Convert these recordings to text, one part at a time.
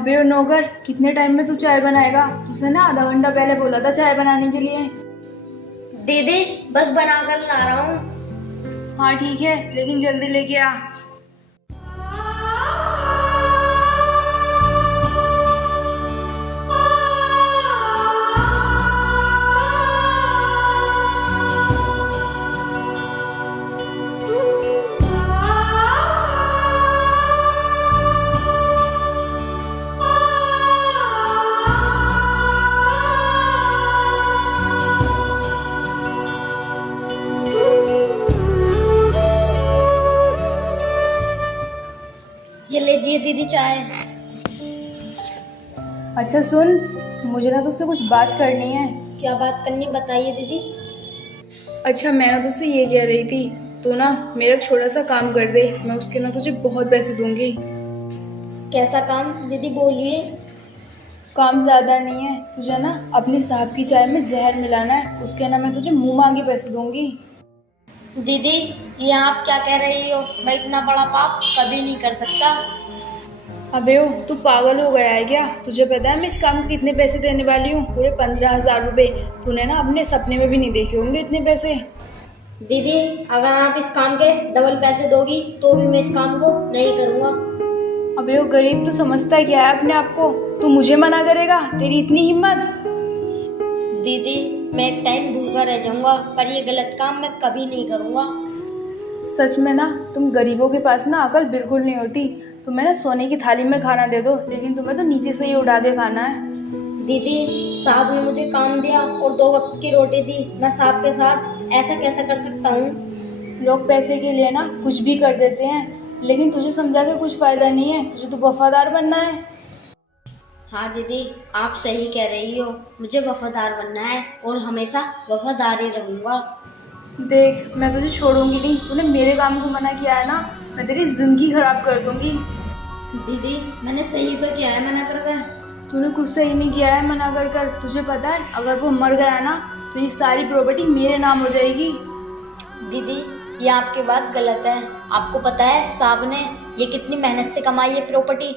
अबे ओ नौकर, कितने टाइम में तू चाय बनाएगा? तुझसे ना आधा घंटा पहले बोला था चाय बनाने के लिए। दीदी बस बना कर ला रहा हूँ। हाँ ठीक है, लेकिन जल्दी लेके आ। ये लीजिए दीदी चाय। अच्छा सुन, मुझे ना तुझसे कुछ बात करनी है। क्या बात करनी बताइए दीदी। अच्छा मैं ना तुझसे ये कह रही थी, तू ना मेरा एक छोटा सा काम कर दे, मैं उसके ना तुझे बहुत पैसे दूंगी। कैसा काम दीदी बोलिए। काम ज़्यादा नहीं है, तुझे ना अपनी साहब की चाय में जहर मिलाना है, उसके ना मैं तुझे मुंह मांगे पैसे दूंगी। दीदी ये आप क्या कह रही हो? मैं इतना बड़ा पाप कभी नहीं कर सकता। अबे ओ, तू पागल हो गया है क्या? तुझे पता है मैं इस काम के कितने पैसे देने वाली हूँ? पूरे 15,000 रुपये। तूने ना अपने सपने में भी नहीं देखे होंगे इतने पैसे। दीदी अगर आप इस काम के डबल पैसे दोगी तो भी मैं इस काम को नहीं करूँगा। अबे ओ गरीब, तू समझता क्या है अपने आप को? तू मुझे मना करेगा? तेरी इतनी हिम्मत? दीदी मैं एक टाइम भूखा रह जाऊंगा पर ये गलत काम मैं कभी नहीं करूँगा। सच में ना तुम गरीबों के पास ना अकल बिल्कुल नहीं होती। तुम्हें ना सोने की थाली में खाना दे दो, लेकिन तुम्हें तो नीचे से ही उठा के खाना है। दीदी साहब ने मुझे काम दिया और 2 वक्त की रोटी दी, मैं साहब के साथ ऐसा कैसे कर सकता हूँ? लोग पैसे के लिए ना कुछ भी कर देते हैं, लेकिन तुझे समझा के कुछ फ़ायदा नहीं है। तुझे तो वफादार बनना है। हाँ दीदी आप सही कह रही हो, मुझे वफादार बनना है और हमेशा वफादार ही रहूँगा। देख, मैं तुझे छोड़ूंगी नहीं। तूने मेरे काम को मना किया है ना, मैं तेरी ज़िंदगी ख़राब कर दूंगी। दीदी मैंने सही तो किया है मना कर कर। तूने कुछ सही नहीं किया है मना कर कर। तुझे पता है अगर वो मर गया ना तो ये सारी प्रॉपर्टी मेरे नाम हो जाएगी। दीदी ये आपकी बात गलत है। आपको पता है साहब ने ये कितनी मेहनत से कमाई है प्रॉपर्टी।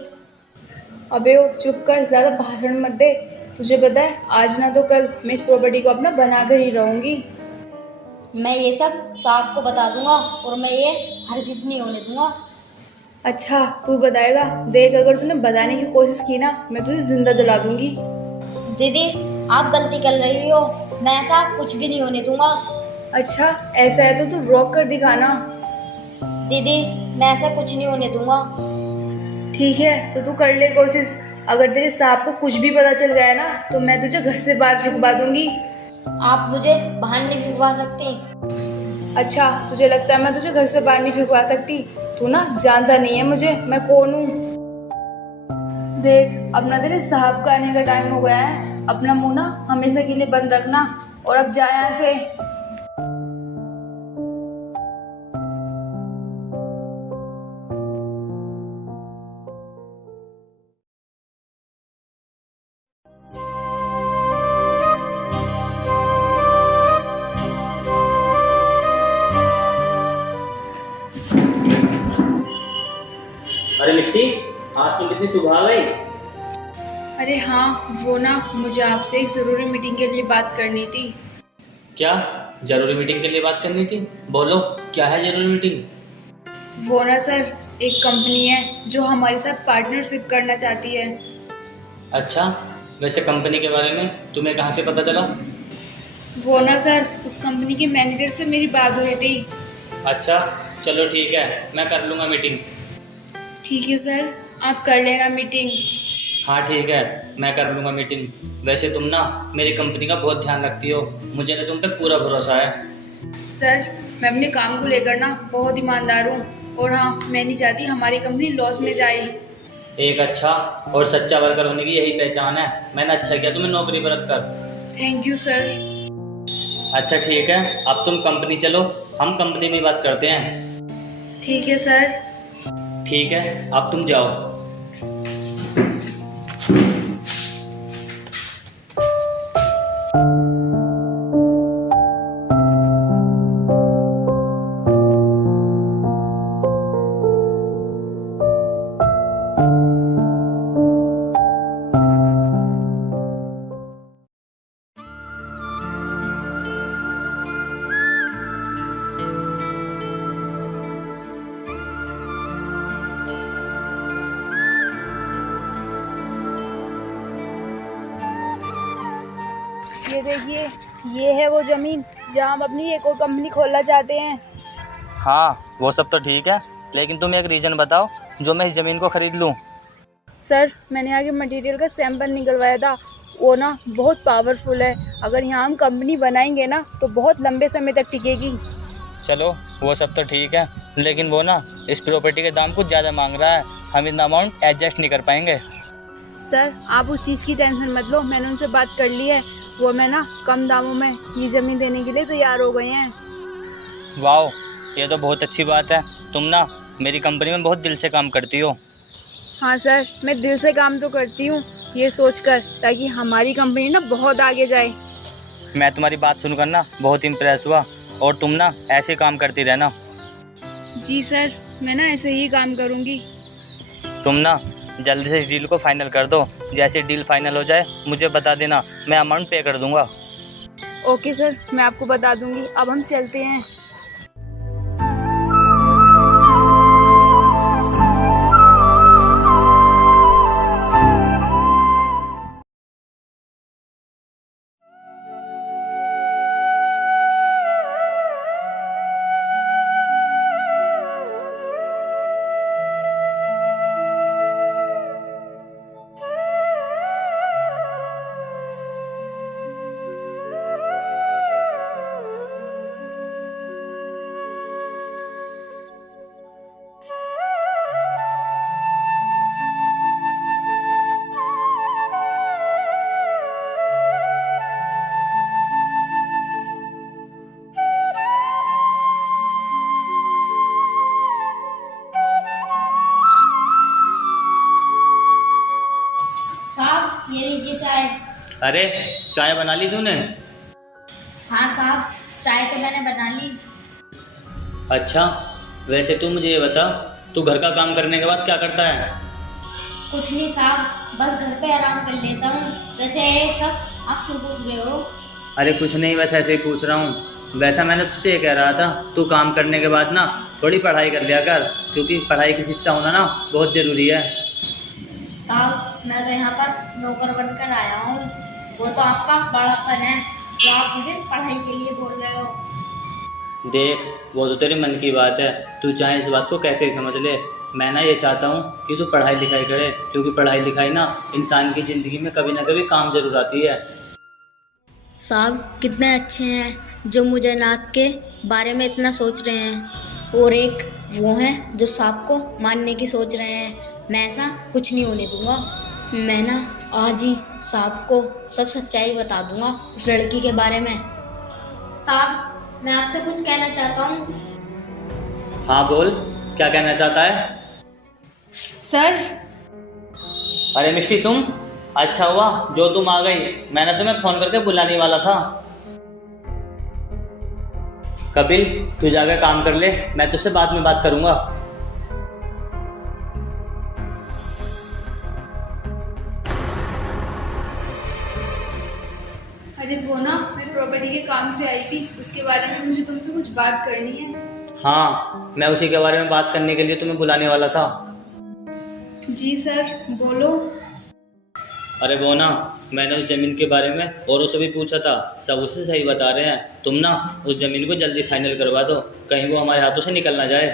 अबे ओ चुप कर, ज़्यादा भाषण मत दे। तुझे पता है आज ना तो कल मैं इस प्रॉपर्टी को अपना बना कर ही रहूँगी। मैं ये सब साहब को बता दूंगा और मैं ये हरगिज नहीं होने दूंगा। अच्छा तू बताएगा? देख, अगर तूने बताने की कोशिश की ना मैं तुझे जिंदा जला दूंगी। दीदी आप गलती कर रही हो, मैं ऐसा कुछ भी नहीं होने दूंगा। अच्छा ऐसा है तो तू रॉक कर दिखाना। दीदी मैं ऐसा कुछ नहीं होने दूंगा। ठीक है तो तू कर ले कोशिश। अगर तेरे सांप को कुछ भी पता चल गया ना तो मैं तुझे घर से बाहर फेंकवा दूंगी। आप मुझे बाहर नहीं भिजवा सकती। अच्छा तुझे लगता है मैं तुझे घर से बाहर नहीं फेंकवा सकती? तू ना जानता नहीं है मुझे, मैं कौन हूँ। देख, अपना तेरे साहब का आने का टाइम हो गया है। अपना मुंह ना हमेशा के लिए बंद रखना और अब जा यहाँ से। अरे मिष्टी, आज तुम कितनी सुबह आ गई? अरे हाँ, वो ना मुझे आपसे एक ज़रूरी मीटिंग के लिए बात करनी थी। क्या जरूरी मीटिंग के लिए बात करनी थी? बोलो क्या है जरूरी मीटिंग? वो ना सर, एक कंपनी है जो हमारे साथ पार्टनरशिप करना चाहती है। अच्छा, वैसे कंपनी के बारे में तुम्हें कहाँ से पता चला? वो ना सर, उस कंपनी के मैनेजर से मेरी बात हुई थी। अच्छा चलो ठीक है, मैं कर लूँगा मीटिंग। ठीक है सर, आप कर लेना मीटिंग। हाँ ठीक है, मैं कर लूँगा मीटिंग। वैसे तुम ना मेरी कंपनी का बहुत ध्यान रखती हो, मुझे ना तुम पे पूरा भरोसा है। सर, मैं अपने काम को लेकर ना बहुत ईमानदार हूँ और हाँ, मैं नहीं चाहती हमारी कंपनी लॉस में जाए। एक अच्छा और सच्चा वर्कर होने की यही पहचान है। मैंने अच्छा किया तुम्हें नौकरी पर रख कर। Thank you sir. अच्छा ठीक है, अब तुम कंपनी चलो, हम कंपनी में बात करते हैं। ठीक है सर। ठीक है अब तुम जाओ। ये देखिए, ये है वो ज़मीन जहाँ हम अपनी एक और कंपनी खोलना चाहते हैं। हाँ वो सब तो ठीक है, लेकिन तुम एक रीज़न बताओ जो मैं इस ज़मीन को ख़रीद लूँ। सर, मैंने यहाँ के मटेरियल का सैंपल निकलवाया था, वो ना बहुत पावरफुल है। अगर यहाँ हम कंपनी बनाएंगे ना तो बहुत लंबे समय तक टिकेगी। चलो वो सब तो ठीक है, लेकिन वो ना इस प्रॉपर्टी के दाम कुछ ज़्यादा मांग रहा है, हम इतना अमाउंट एडजस्ट नहीं कर पाएंगे। सर, आप उस चीज़ की टेंशन मत लो, मैंने उनसे बात कर ली है। वो मैं ना कम दामों में ये ज़मीन देने के लिए तैयार हो गए हैं। वाह, ये तो बहुत अच्छी बात है। तुम ना मेरी कंपनी में बहुत दिल से काम करती हो। हाँ सर, मैं दिल से काम तो करती हूँ, ये सोचकर ताकि हमारी कंपनी ना बहुत आगे जाए। मैं तुम्हारी बात सुनकर ना बहुत इम्प्रेस हुआ, और तुम ना ऐसे काम करती रहना। जी सर, मैं ना ऐसे ही काम करूँगी। तुम ना जल्दी से इस डील को फाइनल कर दो। जैसे डील फाइनल हो जाए मुझे बता देना, मैं अमाउंट पे कर दूंगा। ओके सर, मैं आपको बता दूँगी। अब हम चलते हैं। साहब ये लीजिए चाय। अरे चाय बना ली तूने? हाँ साहब, चाय तो मैंने बना ली। अच्छा, वैसे तू मुझे ये बता, तू घर का काम करने के बाद क्या करता है? कुछ नहीं साहब, बस घर पे आराम कर लेता हूँ। वैसे ये सब आप क्यों पूछ रहे हो? अरे कुछ नहीं, बस ऐसे ही पूछ रहा हूँ। वैसा मैंने तुझसे ये कह रहा था, तू काम करने के बाद ना थोड़ी पढ़ाई कर लिया कर, क्योंकि पढ़ाई की शिक्षा होना ना बहुत ज़रूरी है। साहब मैं तो यहाँ पर नौकर बनकर आया हूँ, वो तो आपका बड़ापन है जो आप मुझे पढ़ाई के लिए बोल रहे हो। देख, वो तो तेरे मन की बात है, तू चाहे इस बात को कैसे ही समझ ले। मैं ना ये चाहता हूँ कि तू पढ़ाई लिखाई करे, क्योंकि पढ़ाई लिखाई ना इंसान की ज़िंदगी में कभी ना कभी काम जरूर आती है। साहब कितने अच्छे हैं जो मुझे नात के बारे में इतना सोच रहे हैं, और एक वो हैं जो साहब को मानने की सोच रहे हैं। मैं ऐसा कुछ नहीं होने दूंगा। मैं ना आज ही साहब को सब सच्चाई बता दूंगा उस लड़की के बारे में। साहब मैं आपसे कुछ कहना चाहता हूँ। हाँ बोल, क्या कहना चाहता है? सर, अरे मिष्टी तुम, अच्छा हुआ जो तुम आ गई, मैंने तुम्हें फ़ोन करके बुलाने वाला था। कपिल तू जाकर काम कर ले, मैं तुझसे बाद में बात करूँगा। अरे वो ना मैं प्रॉपर्टी के काम से आई थी, उसके बारे में मुझे तुमसे कुछ बात करनी है। हाँ, मैं उसी के बारे में बात करने के लिए तुम्हें बुलाने वाला था। जी सर, बोलो। अरे वो ना, मैंने उस ज़मीन के बारे में औरों से भी पूछा था, सब उससे सही बता रहे हैं। तुम ना उस ज़मीन को जल्दी फाइनल करवा दो, कहीं वो हमारे हाथों से निकल ना जाए।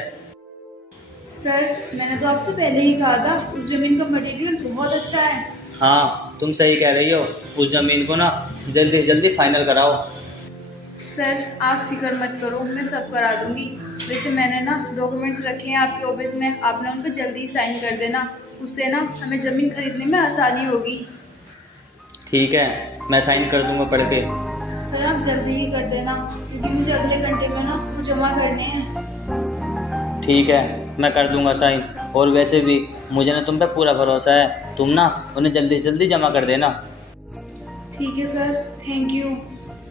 सर, मैंने तो आपसे पहले ही कहा था उस ज़मीन का मटेरियल बहुत अच्छा है। हाँ तुम सही कह रही हो, उस ज़मीन को ना जल्दी से जल्दी फाइनल कराओ। सर, आप फिक्र मत करो, मैं सब करा दूंगी। वैसे मैंने ना डॉक्यूमेंट्स रखे हैं आपके ऑफिस में, आपने उन पर जल्दी साइन कर देना, उससे ना हमें ज़मीन खरीदने में आसानी होगी। ठीक है, मैं साइन कर दूंगा पढ़ के। सर आप जल्दी ही कर देना, क्योंकि मुझे अगले घंटे में ना वो जमा करने हैं। ठीक है, मैं कर दूंगा साइन। और वैसे भी मुझे ना तुम पे पूरा भरोसा है, तुम ना उन्हें जल्दी से जल्दी जमा कर देना। ठीक है सर, थैंक यू।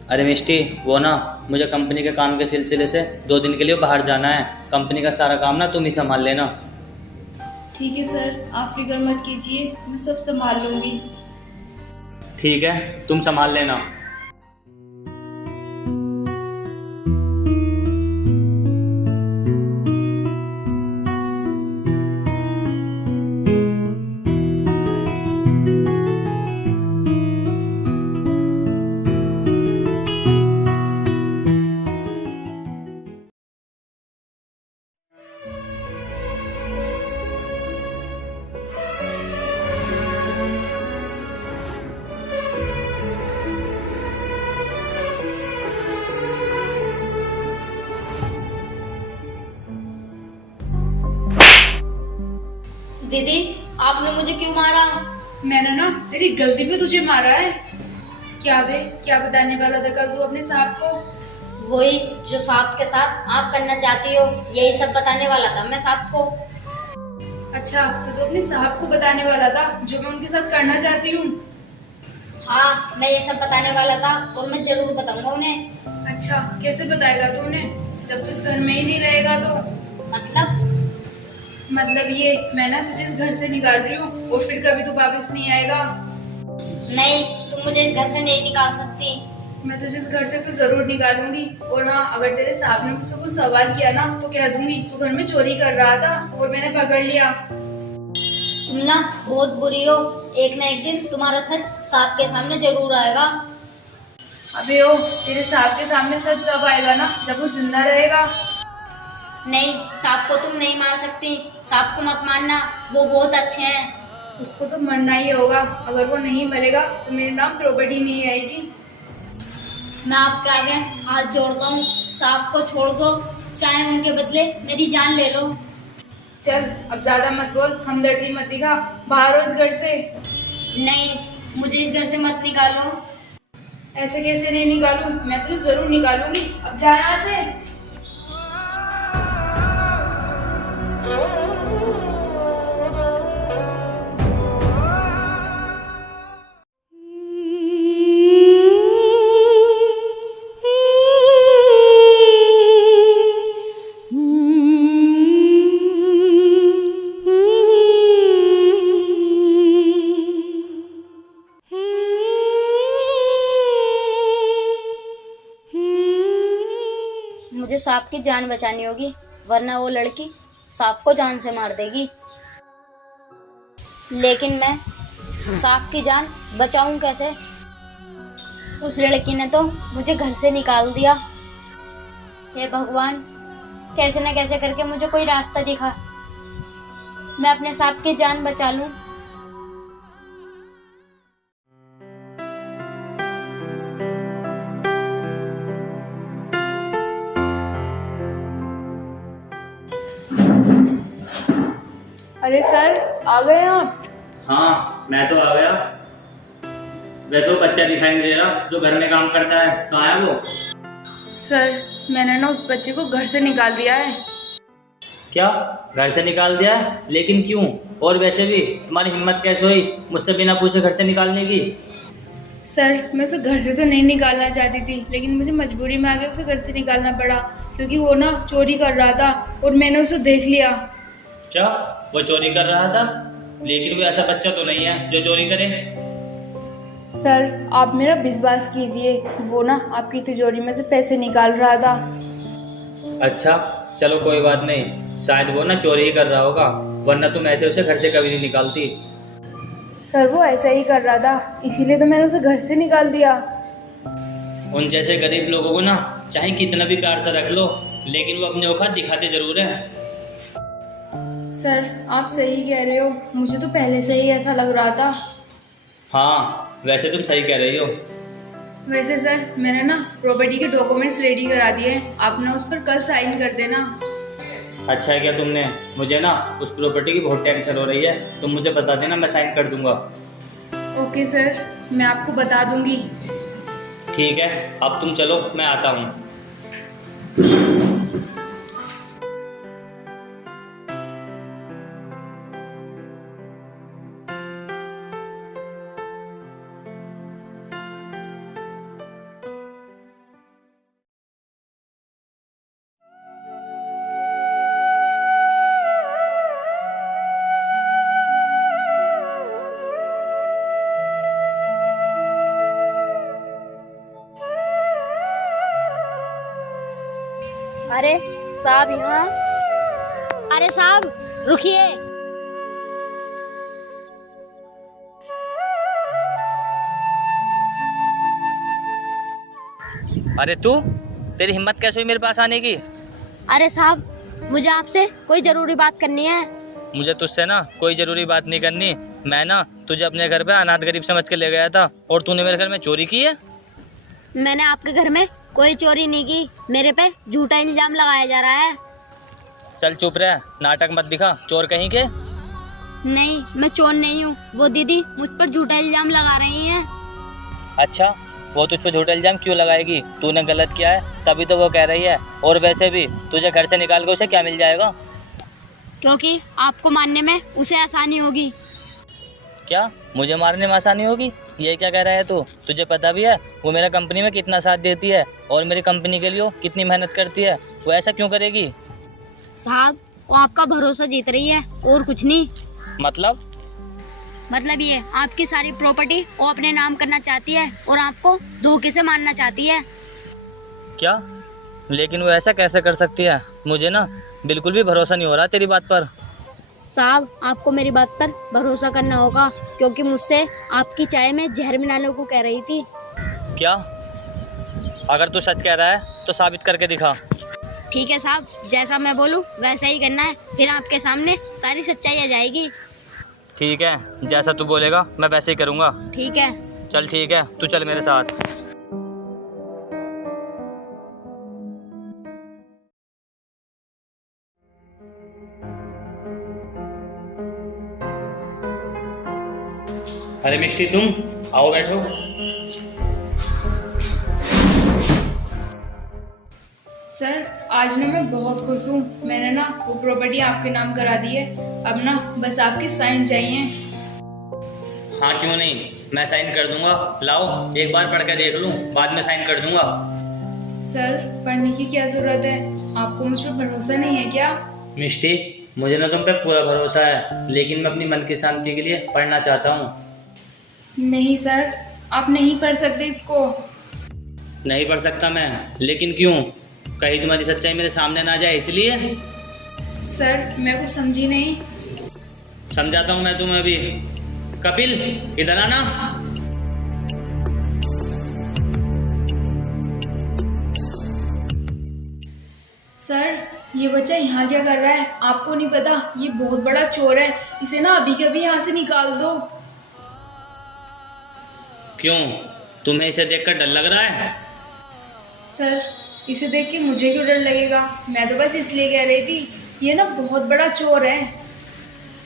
अरे मिष्टी, वो ना मुझे कंपनी के काम के सिलसिले से 2 दिन के लिए बाहर जाना है, कंपनी का सारा काम ना तुम ही संभाल लेना। ठीक है सर, आप फिक्र मत कीजिए, मैं सब संभाल लूँगी। ठीक है, तुम संभाल लेना। दीदी, आपने मुझे क्यों मारा? मैंने ना तेरी गलती पे तुझे मारा है। क्या बे, क्या बताने वाला था कल तू अपने साहब को? वही जो सांप के साथ आप करना चाहती हो, यही सब बताने वाला था मैं सांप को। अच्छा, तो अपने साहब को बताने वाला था जो मैं उनके साथ करना चाहती हूँ? हाँ, मैं ये सब बताने वाला था और मैं जरूर बताऊंगा उन्हें। अच्छा, कैसे बताएगा तू उन्हें जब तू इस घर में ही नहीं रहेगा तो? मतलब ये, मैं ना तुझे इस घर से निकाल रही हूँ और फिर कभी तू वापस नहीं आएगा। नहीं, तुम मुझे इस घर से नहीं निकाल सकती। मैं तुझे इस घर से तो जरूर निकालूंगी। और हाँ, अगर तेरे साहब ने मुझसे कुछ सवाल किया ना तो कह दूंगी तू घर में चोरी कर रहा था और मैंने पकड़ लिया। तुम ना बहुत बुरी हो, एक ना एक दिन तुम्हारा सच सांप के सामने जरूर आएगा। अबे ओ, तेरे साहब के सामने सच जब आएगा ना जब वो जिंदा रहेगा। नहीं, सांप को तुम नहीं मार सकती, सांप को मत मारना, वो बहुत अच्छे हैं। उसको तो मरना ही होगा। अगर वो नहीं मरेगा तो मेरे नाम प्रॉपर्टी नहीं आएगी। मैं आपके आगे हाथ जोड़ता हूँ, सांप को छोड़ दो, चाहे उनके बदले मेरी जान ले लो। चल, अब ज्यादा मत बोल, हमदर्दी मत दिखा, बाहर हो इस घर से। नहीं, मुझे इस घर से मत निकालो। ऐसे कैसे नहीं निकालूं? मैं तुझे जरूर निकालूंगी। अब जा यहाँ से। मुझे सांप की जान बचानी होगी, वरना वो लड़की सांप को जान से मार देगी। लेकिन मैं सांप की जान बचाऊं कैसे? उस लड़की ने तो मुझे घर से निकाल दिया। हे भगवान, कैसे न कैसे करके मुझे कोई रास्ता दिखा, मैं अपने सांप की जान बचा लूं। अरे सर, आ गए आप? हाँ, मैं तो आ गया। वैसे वो बच्चा दिखाई नहीं दे रहा जो घर में काम करता है, कहाँ है वो? सर, मैंने ना उस बच्चे को घर से निकाल दिया है। क्या, घर से निकाल दिया? लेकिन क्यों? और वैसे भी तुम्हारी हिम्मत कैसे हुई मुझसे बिना पूछे घर से निकालने की? सर, मैं उसे घर से तो नहीं निकालना चाहती थी, लेकिन मुझे मजबूरी में आके उसे घर से निकालना पड़ा, क्योंकि वो ना चोरी कर रहा था और मैंने उसे देख लिया। क्या, वो चोरी कर रहा था? लेकिन वो ऐसा बच्चा तो नहीं है जो चोरी करे। सर, आप मेरा विश्वास कीजिए, वो ना आपकी तिजोरी में से पैसे निकाल रहा था। अच्छा, चलो कोई बात नहीं, शायद वो ना चोरी ही कर रहा होगा, वरना तुम ऐसे उसे घर से कभी नहीं निकालती। सर, वो ऐसा ही कर रहा था, इसीलिए तो मैंने उसे घर से निकाल दिया। उन जैसे गरीब लोगों को ना चाहे कितना भी प्यार से रख लो, लेकिन वो अपने औकात दिखाते जरूर हैं। सर, आप सही कह रहे हो, मुझे तो पहले से ही ऐसा लग रहा था। हाँ, वैसे तुम सही कह रही हो। वैसे सर, मैंने ना प्रॉपर्टी के डॉक्यूमेंट्स रेडी करा दिए हैं, आप ना उस पर कल साइन कर देना। अच्छा है क्या तुमने? मुझे ना उस प्रॉपर्टी की बहुत टेंशन हो रही है, तुम मुझे बता देना, मैं साइन कर दूंगा। ओके सर, मैं आपको बता दूंगी। ठीक है, अब तुम चलो, मैं आता हूँ। अरे साहब, यहाँ। अरे साहब, रुकिए। अरे तू, तेरी हिम्मत कैसे हुई मेरे पास आने की? अरे साहब, मुझे आपसे कोई ज़रूरी बात करनी है। मुझे तुझसे ना कोई ज़रूरी बात नहीं करनी। मैं ना तुझे अपने घर पे अनाथ गरीब समझ के ले गया था और तूने मेरे घर में चोरी की है। मैंने आपके घर में कोई चोरी नहीं की, मेरे पे झूठा इल्जाम लगाया जा रहा है। चल चुप रह, नाटक मत दिखा, चोर कहीं के। नहीं, मैं चोर नहीं हूँ। वो दीदी मुझ पर झूठा इल्जाम लगा रही हैं। अच्छा, वो तुझ पे झूठा इल्जाम क्यों लगाएगी? तूने गलत किया है तभी तो वो कह रही है। और वैसे भी तुझे घर से निकाल के उसे क्या मिल जाएगा? क्योंकि आपको मारने में उसे आसानी होगी। क्या मुझे मारने में आसानी होगी? ये क्या कह रहा है तू? तुझे पता भी है वो मेरा कंपनी में कितना साथ देती है और मेरी कंपनी के लिए वो कितनी मेहनत करती है। वो ऐसा क्यों करेगी? साहब, वो आपका भरोसा जीत रही है और कुछ नहीं। मतलब ये आपकी सारी प्रॉपर्टी वो अपने नाम करना चाहती है और आपको धोखे से मारना चाहती है। क्या? लेकिन वो ऐसा कैसे कर सकती है? मुझे ना बिल्कुल भी भरोसा नहीं हो रहा तेरी बात पर। साहब, आपको मेरी बात पर भरोसा करना होगा क्योंकि मुझसे आपकी चाय में जहर मिलाने को कह रही थी। क्या? अगर तू सच कह रहा है तो साबित करके दिखा। ठीक है साहब, जैसा मैं बोलूँ वैसा ही करना है, फिर आपके सामने सारी सच्चाई आ जाएगी। ठीक है, जैसा तू बोलेगा मैं वैसे ही करूँगा। ठीक है। चल ठीक है, तू चल मेरे साथ। अरे मिष्टी, तुम आओ, बैठो। सर, आज ना मैं बहुत खुश हूँ। मैंने ना वो प्रॉपर्टी आपके नाम करा दी है। अब ना बस आपके साइन चाहिए। हाँ, क्यों नहीं, मैं साइन कर दूंगा। लाओ एक बार पढ़ के देख लूँ, बाद में साइन कर दूंगा। सर, पढ़ने की क्या जरूरत है? आपको मुझ पर भरोसा नहीं है क्या? मिष्टी, मुझे ना तुम पे पूरा भरोसा है, लेकिन मैं अपनी मन की शांति के लिए पढ़ना चाहता हूँ। नहीं सर, आप नहीं पढ़ सकते इसको। नहीं पढ़ सकता मैं? लेकिन क्यों? कहीं तुम्हारी सच्चाई मेरे सामने ना जाए इसलिए। सर, मैं कुछ समझी नहीं। समझाता हूँ मैं तुम्हें अभी। कपिल, इधर आना। सर, ये बच्चा यहाँ क्या कर रहा है? आपको नहीं पता ये बहुत बड़ा चोर है। इसे ना अभी के अभी यहाँ से निकाल दो। क्यों, तुम्हें इसे देखकर डर लग रहा है? सर, इसे देख के मुझे क्यों डर लगेगा? मैं तो बस इसलिए कह रही थी, ये ना बहुत बड़ा चोर है।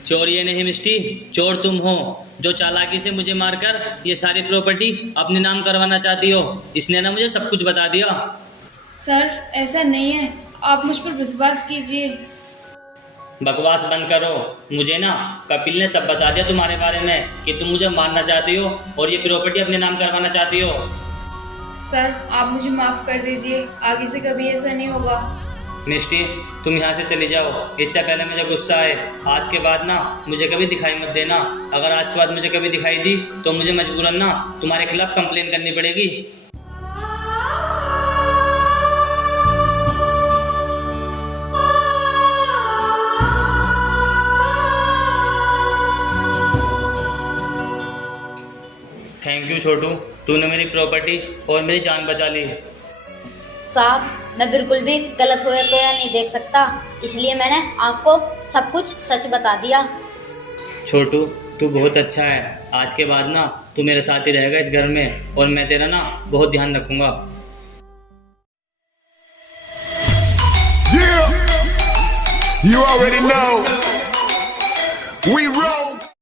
चोर ये नहीं मिष्टी, चोर तुम हो जो चालाकी से मुझे मारकर ये सारी प्रॉपर्टी अपने नाम करवाना चाहती हो। इसने ना मुझे सब कुछ बता दिया। सर, ऐसा नहीं है, आप मुझ पर विश्वास कीजिए। बकवास बंद करो। मुझे ना कपिल ने सब बता दिया तुम्हारे बारे में कि तुम मुझे मारना चाहती हो और ये प्रॉपर्टी अपने नाम करवाना चाहती हो। सर, आप मुझे माफ़ कर दीजिए, आगे से कभी ऐसा नहीं होगा। मिष्टी, तुम यहाँ से चली जाओ। इससे पहले मुझे गुस्सा आए। आज के बाद ना मुझे कभी दिखाई मत देना। अगर आज के बाद मुझे कभी दिखाई दी तो मुझे मजबूरन ना तुम्हारे खिलाफ कंप्लेन करनी पड़ेगी। थैंक यू छोटू, तूने मेरी प्रॉपर्टी और मेरी जान बचा ली। साहब, मैं बिल्कुल भी गलत होया तो या नहीं देख सकता, इसलिए मैंने आपको सब कुछ सच बता दिया। छोटू, तू बहुत अच्छा है। आज के बाद ना तू मेरे साथ ही रहेगा इस घर में और मैं तेरा ना बहुत ध्यान रखूंगा। Yeah, you already know. We roll.